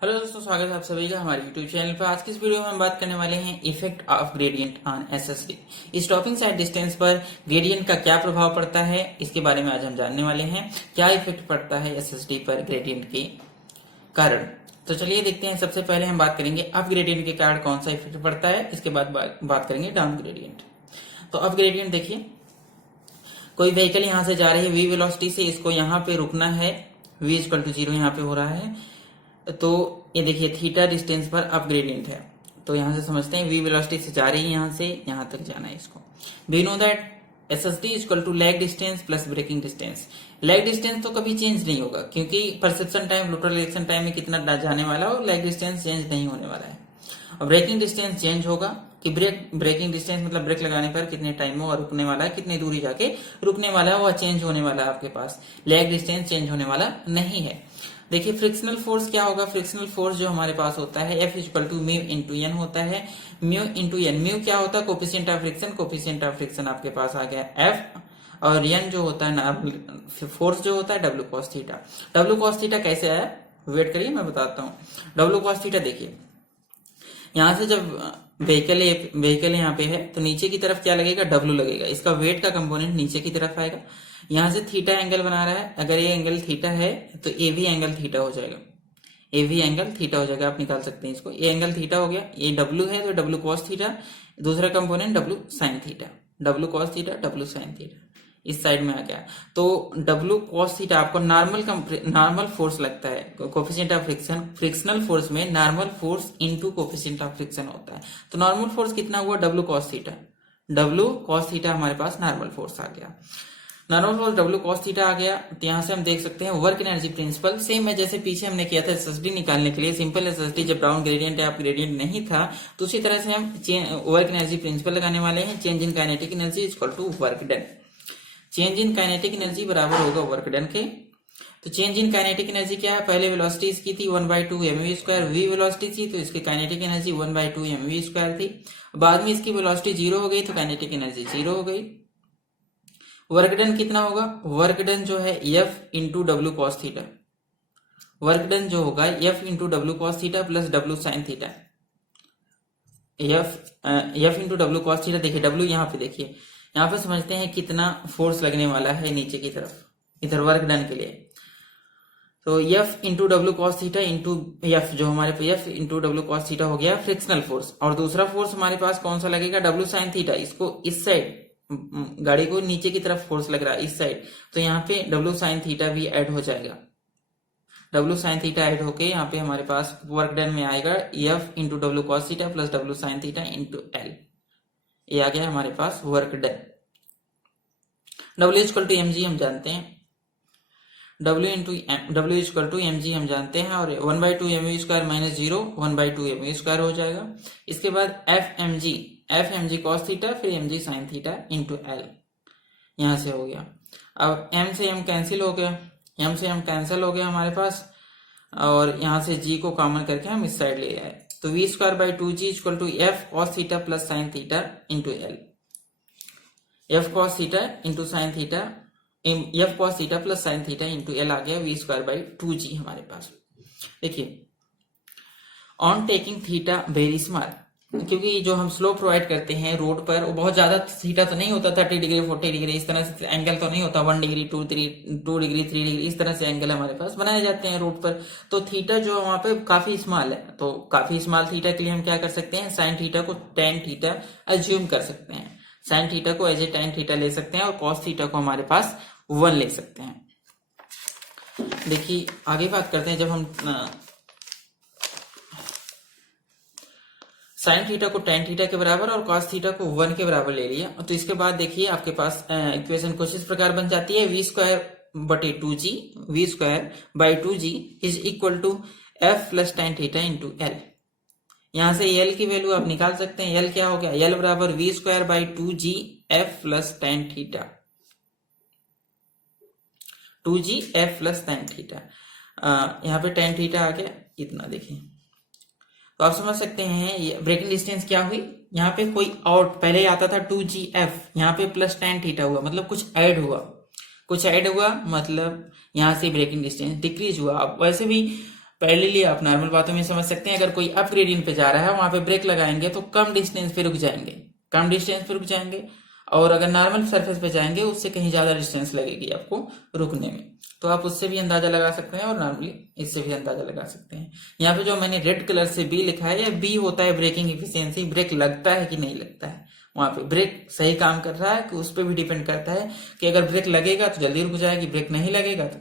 Hello दोस्तों, स्वागत है आप सभी का हमारे यूट्यूब चैनल पर। आज की इस वीडियो में हम बात करने वाले हैं effect of gradient on SSD. Stopping side distance पर ग्रेडियंट का क्या प्रभाव पड़ता है, इसके बारे में आज हम जानने वाले हैं। क्या इफेक्ट पड़ता है एसएसडी पर ग्रेडियंट के कारण। तो चलिए देखते हैं। सबसे पहले हम बात करेंगे अप ग्रेडियंट के कारण कौन सा इफेक्ट पड़ता है, इसके बाद बात करेंगे डाउन ग्रेडियंट। तो अप ग्रेडियंट देखिए, कोई व्हीकल यहाँ से जा रही है वी वेलोसिटी से, इसको यहाँ पे रुकना है, v इक्वल टू 0 यहाँ पे हो रहा है। तो ये देखिए थीटा डिस्टेंस पर अप ग्रेडियंट है। तो यहां से समझते हैं v वेलोसिटी से जा रही है, यहां से यहां तक जाना है इसको। We know that SSD equal to lag distance plus braking distance. Lag distance तो कभी चेंज नहीं होगा, क्योंकि perception time total reaction time में कितना जाने वाला है और लैग डिस्टेंस चेंज नहीं होने वाला है। और ब्रेकिंग डिस्टेंस चेंज होगा कि ब्रेकिंग डिस्टेंस मतलब ब्रेक लगाने पर कितने टाइम में वह रुकने वाला है, कितनी दूरी जाके रुकने वाला है, वह चेंज होने वाला है आपके पास। लैग डिस्टेंस चेंज होने वाला नहीं है। देखिए फ्रिक्शनल फोर्स क्या होगा। फ्रिक्शनल फोर्स जो हमारे पास होता है F equal to mu into n होता है। म्यू इंटू एन, म्यू क्या होता है, coefficient of friction. Coefficient of friction आपके पास आ गया F, और एन जो होता है फोर्स जो होता है W cos theta. W cos theta कैसे आया, वेट करिए मैं बताता हूँ। W cos थीटा देखिए, यहां से जब व्हीकल यहाँ पे है तो नीचे की तरफ क्या लगेगा, W लगेगा। इसका वेट का कंपोनेंट नीचे की तरफ आएगा। यहां से थीटा एंगल बना रहा है, अगर ये एंगल थीटा है तो ए भी एंगल थीटा हो जाएगा। ए भी एंगल थीटा हो जाएगा, आप निकाल सकते हैं इसको। ये एंगल थीटा हो गया, ये W है तो W cos थीटा, दूसरा component W sin theta. W cos theta, W sin theta इस साइड में आ गया। तो W cos थीटा आपको नॉर्मल फोर्स लगता है। Coefficient of friction, frictional force में normal force into coefficient of friction होता है। तो नॉर्मल फोर्स कितना हुआ, W cos theta. W cos theta हमारे पास नॉर्मल फोर्स आ गया। Normal force W cos theta आ गया। तो यहां से हम देख सकते हैं वर्क एनर्जी प्रिंसिपल सेम है जैसे पीछे हमने किया था एसएसडी निकालने के लिए। सिंपल एसएसडी जब डाउन ग्रेडियंट है, आप ग्रेडियंट नहीं था, तो उसी तरह से हम वर्क एनर्जी प्रिंसिपल लगाने वाले हैं। Change in kinetic energy equal to work done. Change in kinetic energy बराबर होगा वर्क डन के। तो चेंज इन काइनेटिक एनर्जी क्या है, पहले वेलोसिटी इसकी थी 1/2 mv², वी वेलोसिटी थी तो इसकी काइनेटिक एनर्जी 1/2 mv² थी। बाद में इसकी वेलोसिटी 0 हो गई तो काइनेटिक एनर्जी 0 हो गई। वर्क डन कितना होगा, वर्क डन जो है F into W cos theta. Work done जो होगा F into W cos theta plus W sin theta. F into W cos theta, देखिए W यहाँ पे देखिए, यहाँ पे समझते हैं कितना फोर्स लगने वाला है नीचे की तरफ, इधर वर्क डन के लिए। तो F into W cos theta into F जो हमारे पे F into W cos theta हो गया फ्रिक्शनल फोर्स, और दूसरा फोर्स हमारे पास कौन सा लगेगा, W sin थीटा। इसको इस साइड गाड़ी को नीचे की तरफ फोर्स लग रहा है इस साइड, तो यहाँ पे W sin थीटा भी ऐड हो जाएगा। W sin थीटा ऐड होके यहाँ पे हमारे पास वर्क डन में आएगा F into W cos theta plus W sin theta into L। ये आ गया हमारे पास work done. W equal to mg हम जानते हैं, W इक्वल टू mg हम जानते हैं, और 1/2 mv² माइनस 0 1/2 mv² हो जाएगा। इसके बाद f mg cos थीटा फिर mg sin theta into L, यहां से हो गया। अब m से m कैंसिल हो गया, m से m कैंसिल हो गया हमारे पास, और यहां से g को कॉमन करके हम इस साइड ले आए, तो v²/2g equal to f cos theta plus sin theta into L। f cos theta into sine theta, f cos theta plus sine theta into L आ गया v²/2g हमारे पास। देखिए on taking theta very small, क्योंकि जो हम slope provide करते हैं रोड पर वो बहुत ज्यादा थीटा तो नहीं होता, 30 डिग्री 40 डिग्री इस तरह से एंगल तो नहीं होता, 1 डिग्री 2 डिग्री 3 डिग्री इस तरह से एंगल हमारे पास बनाए जाते हैं रोड पर। तो थीटा जो वहां पे काफी स्मॉल है, तो काफी स्मॉल थीटा के लिए हम क्या कर सकते हैं, साइन थीटा को tan थीटा एज्यूम कर सकते हैं, साइन थीटा को एज ए tan थीटा ले सकते हैं, और कॉस थीटा को हमारे पास 1 ले सकते हैं। देखिए आगे बात करते हैं, जब हम साइन थीटा को tan थीटा के बराबर और cos थीटा को 1 के बराबर ले लिया, तो इसके बाद देखिए आपके पास इक्वेशन कुछ इस प्रकार बन जाती है, v²/2g v²/2g is equal to f plus tan theta into L। यहां से L की वैल्यू आप निकाल सकते हैं। L क्या हो गया, L बराबर v²/2g f plus tan theta, 2g f plus tan theta. यहाँ पे tan थीटा आ गया इतना, देखिए तो आप समझ सकते हैं ब्रेकिंग डिस्टेंस क्या हुई। यहाँ पे कोई और पहले आता था 2gf, यहाँ पे प्लस tan थीटा हुआ, मतलब कुछ ऐड हुआ, मतलब यहाँ से ब्रेकिंग डिस्टेंस डिक्रीज हुआ। अब वैसे भी पैरेलली आप नॉर्मल बातों में समझ सकते हैं। अगर कोई अप ग्रेडियंट पे जा रहा है, वहां पे ब्रेक लगाएंगे तो कम डिस्टेंस पे रुक जाएंगे, और अगर नॉर्मल सरफेस पे जाएंगे उससे कहीं ज्यादा डिस्टेंस लगेगी आपको रुकने में। तो आप उससे भी अंदाजा लगा सकते हैं और नॉर्मली इससे भी अंदाजा लगा सकते हैं। यहाँ पे जो मैंने रेड कलर से बी लिखा है, यह बी होता है ब्रेकिंग इफिशियंसी, ब्रेक लगता है कि नहीं लगता है, वहां पे ब्रेक सही काम कर रहा है कि उस पर भी डिपेंड करता है कि अगर ब्रेक लगेगा तो जल्दी रुक जाएगी, ब्रेक नहीं लगेगा तो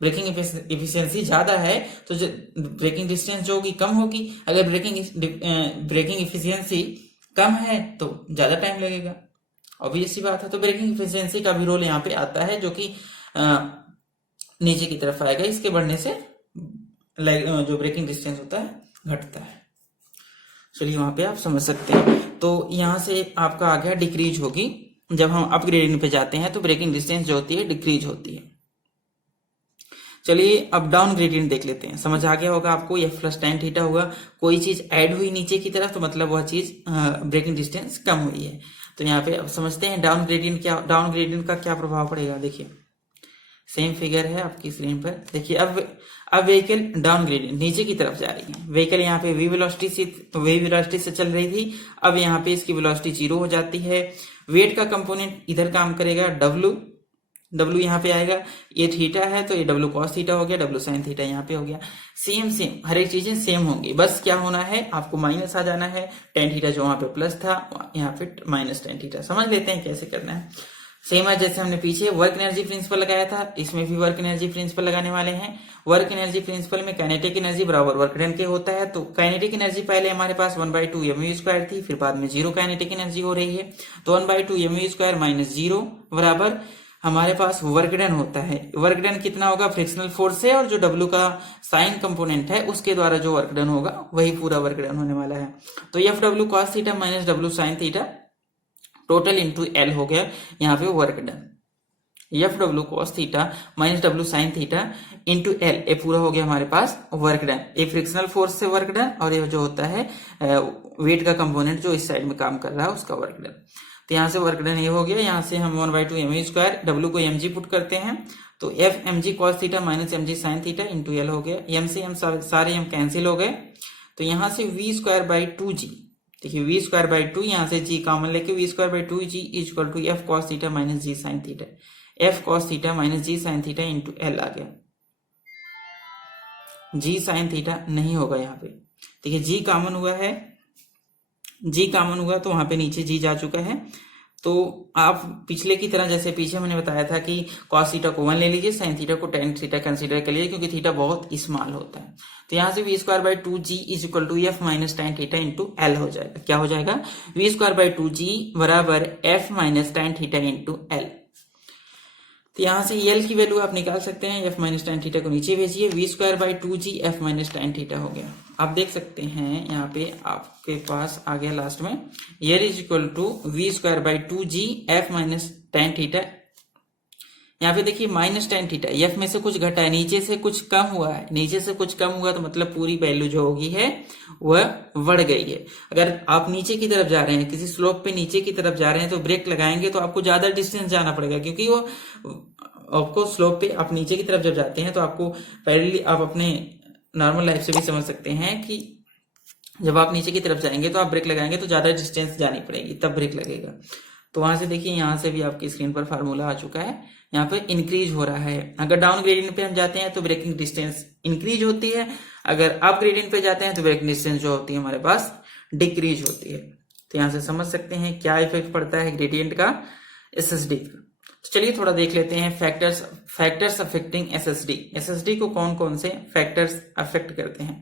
ब्रेकिंग इफिशियंसी ज्यादा है तो ब्रेकिंग डिस्टेंस जो होगी कम होगी। अगर ब्रेकिंग इफिशियंसी कम है तो ज्यादा टाइम लगेगा, ऑब्वियस सी बात है। तो ब्रेकिंग इफिशियंसी का भी रोल यहाँ पे आता है, जो कि नीचे की तरफ आएगा, इसके बढ़ने से जो ब्रेकिंग डिस्टेंस होता है घटता है। चलिए वहां पे आप समझ सकते हैं। तो यहां से आपका आ गया डिक्रीज होगी, जब हम अप ग्रेडियंट पे जाते हैं तो ब्रेकिंग डिस्टेंस जो होती है डिक्रीज होती है। चलिए अब डाउन ग्रेडियंट देख लेते हैं। समझ आ गया होगा आपको, F प्लस tan थीटा हुआ, कोई चीज ऐड हुई नीचे की तरफ तो मतलब वह चीज ब्रेकिंग डिस्टेंस कम हुई है। तो यहाँ पे अब समझते हैं डाउन ग्रेडियंट का क्या प्रभाव पड़ेगा। देखिए सेम फिगर है आपकी स्क्रीन पर, देखिए अब व्हीकल डाउन ग्रेडियंट नीचे की तरफ जा रही है। व्हीकल यहाँ पे वी वेलोसिटी से चल रही थी, अब यहाँ पे इसकी वेलोसिटी 0 हो जाती है। वेट का कंपोनेंट इधर काम करेगा, डब्ल्यू यहाँ पे आएगा, ये थीटा है तो ये डब्ल्यू कॉस थीटा हो गया, डब्ल्यू साइन थीटा यहाँ पे हो गया। सेम हर एक चीजें सेम होंगी, बस क्या होना है आपको माइनस आ जाना है। टेन थीटा जो वहां पे प्लस था यहाँ पे माइनस टेन थीटा। समझ लेते हैं कैसे करना है। सेम है जैसे हमने पीछे वर्क एनर्जी प्रिंसिपल लगाया था, इसमें भी वर्क एनर्जी प्रिंसिपल लगाने वाले हैं। वर्क एनर्जी प्रिंसिपल में काइनेटिक एनर्जी बराबर वर्क डन के होता है। तो काइनेटिक एनर्जी पहले हमारे पास 1/2 mv² थी, फिर बाद में 0 काइनेटिक एनर्जी हो रही है। तो 1/2 mv² माइनस 0 बराबर हमारे पास वर्क डन होता है। वर्क डन कितना होगा, फ्रिक्शनल फोर्स से और जो डब्ल्यू का साइन कंपोनेंट है उसके द्वारा जो वर्क डन होगा वही पूरा वर्क डन होने वाला है। तो F W cos theta minus W sine theta total into L हो गया यहाँ पे work done. F W cos theta minus W sign theta into L, ये पूरा हो गया हमारे पास वर्क डन। ये फ्रिक्शनल फोर्स से वर्क डन और ये जो होता है वेट का कंपोनेंट जो इस साइड में काम कर रहा है उसका वर्क डन। तो यहाँ से वर्क डन ये हो गया। यहाँ से हम 1/2 mv², डब्ल्यू को mg पुट करते हैं तो F mg cos theta minus mg sin theta into L हो गया। एम से एम सारे एम कैंसिल हो गए, तो यहाँ से v²/2g, देखिए v²/2 यहाँ से g कॉमन लेके v²/2g equal to F cos theta minus g sin theta, F cos theta minus g sin theta into L आ गया। g sin थीटा नहीं होगा यहाँ पे, देखिए g कॉमन हुआ है, जी कॉमन हुआ तो वहां पे नीचे जी जा चुका है। तो आप पिछले की तरह जैसे पीछे मैंने बताया था कि cos थीटा को 1 ले लीजिए, sin थीटा को tan थीटा कंसीडर कर लीजिए क्योंकि थीटा बहुत स्मॉल होता है। तो यहाँ से v²/2g is equal to F minus tan theta into L हो जाएगा। क्या हो जाएगा, v²/2g बराबर F minus tan theta into L. तो यहाँ से एल की वैल्यू आप निकाल सकते हैं, एफ माइनस tan थीटा को नीचे भेजिए, v²/2g F minus tan theta हो गया। आप देख सकते हैं यहाँ पे आपके पास आ गया लास्ट में L is equal to v²/2g F minus tan theta. यहाँ पे देखिए माइनस tan थीटा, एफ में से कुछ घटा है, नीचे से कुछ कम हुआ है, नीचे से कुछ कम हुआ तो मतलब पूरी वैल्यू जो होगी है वह बढ़ गई है। अगर आप नीचे की तरफ जा रहे हैं, किसी स्लोप पे नीचे की तरफ जा रहे हैं तो ब्रेक लगाएंगे तो आपको ज्यादा डिस्टेंस जाना पड़ेगा, क्योंकि वो आपको स्लोप पे आप नीचे की तरफ जब जाते हैं तो आपको पहले आप अपने नॉर्मल लाइफ से भी समझ सकते हैं कि जब आप नीचे की तरफ जाएंगे तो आप ब्रेक लगाएंगे तो ज्यादा डिस्टेंस जानी पड़ेगी तब ब्रेक लगेगा। तो वहां से देखिए यहाँ से भी आपकी स्क्रीन पर फार्मूला आ चुका है, यहाँ पे इंक्रीज हो रहा है। अगर डाउन ग्रेडियंट पे हम जाते हैं तो ब्रेकिंग डिस्टेंस इंक्रीज होती है, अगर अप ग्रेडियंट पे जाते हैं तो ब्रेकिंग डिस्टेंस जो होती है हमारे पास डिक्रीज होती है। तो यहाँ से समझ सकते हैं क्या इफेक्ट पड़ता है ग्रेडियंट का एसएसडी पर। तो चलिए थोड़ा देख लेते हैं फैक्टर्स अफेक्टिंग एसएसडी। एसएसडी को कौन कौन से फैक्टर्स अफेक्ट करते हैं।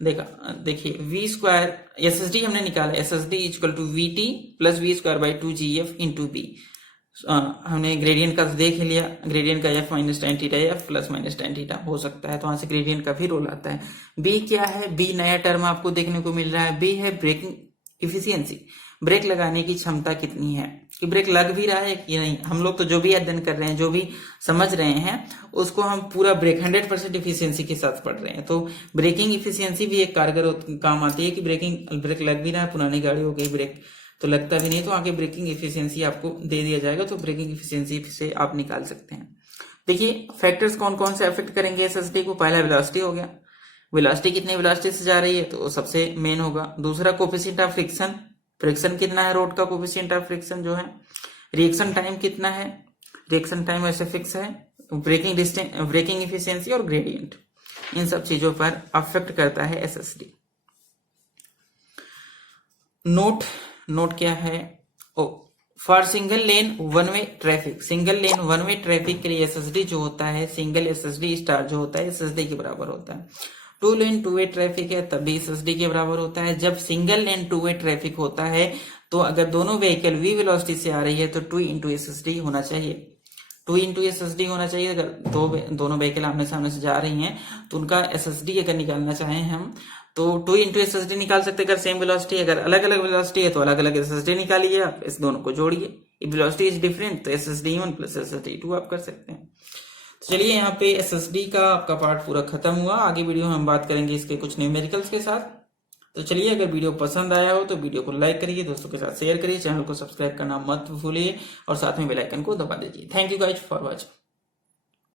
देखिए v² एसएसडी हमने निकाला, SSD equal to VT plus v²/2gf into B. हमने ग्रेडियंट का देख लिया, ग्रेडियंट का F minus tan theta F plus minus tan theta हो सकता है, तो वहां से ग्रेडियंट का भी रोल आता है। बी क्या है, बी नया टर्म आपको देखने को मिल रहा है, बी है ब्रेकिंग इफिशियंसी, ब्रेक लगाने की क्षमता कितनी है, कि ब्रेक लग भी रहा है कि नहीं। हम लोग तो जो भी अध्ययन कर रहे हैं, जो भी समझ रहे हैं उसको हम पूरा ब्रेक 100% इफिशियंसी के साथ पढ़ रहे हैं। तो ब्रेकिंग इफिशियंसी भी एक कारगर काम आती है कि ब्रेक लग भी रहा है, पुरानी गाड़ी हो गई ब्रेक तो लगता भी नहीं, तो आगे ब्रेकिंग इफिशियंसी आपको दे दिया जाएगा, तो ब्रेकिंग इफिशियंसी से आप निकाल सकते हैं। देखिए फैक्टर्स कौन कौन से अफेक्ट करेंगे एसएसडी को। पहला वेलोसिटी हो गया, वेलोसिटी कितने वेलोसिटी से जा रही है तो सबसे मेन होगा। दूसरा कोफिशिएंट ऑफ फ्रिक्शन, फ्रिक्शन कितना है रोड का, कोफिशिएंट ऑफ फ्रिक्शन जो है। रिएक्शन टाइम कितना है, रिएक्शन टाइम वैसे फिक्स है। ब्रेकिंग डिस्टेंस, ब्रेकिंग इफिशियंसी और ग्रेडियंट, इन सब चीजों पर अफेक्ट करता है एसएसडी। नोट क्या है, ओ for single lane one way traffic, single lane one way traffic के लिए एसएसडी जो होता है, सिंगल एसएसडी स्टार जो होता है एसएसडी के बराबर होता है। Two lane two way traffic है तब भी एसएसडी के बराबर होता है। जब single lane two way traffic होता है तो अगर दोनों व्हीकल वी वेलोसिटी से आ रही है तो 2 इंटू एसएसडी होना चाहिए, 2 इंटू एसएसडी होना चाहिए। अगर दोनों व्हीकल आमने सामने से जा रही हैं तो उनका एसएसडी अगर निकालना चाहें हम तो 2 इंटू एसएसडी निकाल सकते हैं। अगर सेम वेलोसिटी, अगर अलग अलग वेलोसिटी है तो अलग अलग एसएसडी निकालिए आप, इस दोनों को जोड़िए। इफ वेलोसिटी इज डिफरेंट तो एसएसडी 1 प्लस एसएसडी 2 आप कर सकते हैं। तो चलिए यहाँ पे एसएसडी का आपका पार्ट पूरा खत्म हुआ। आगे वीडियो में हम बात करेंगे इसके कुछ न्यूमेरिकल्स के साथ। तो चलिए, अगर वीडियो पसंद आया हो तो वीडियो को लाइक करिए, दोस्तों के साथ शेयर करिए, चैनल को सब्सक्राइब करना मत भूलिए और साथ में बेल आइकन को दबा दीजिए। Thank you guys for watching.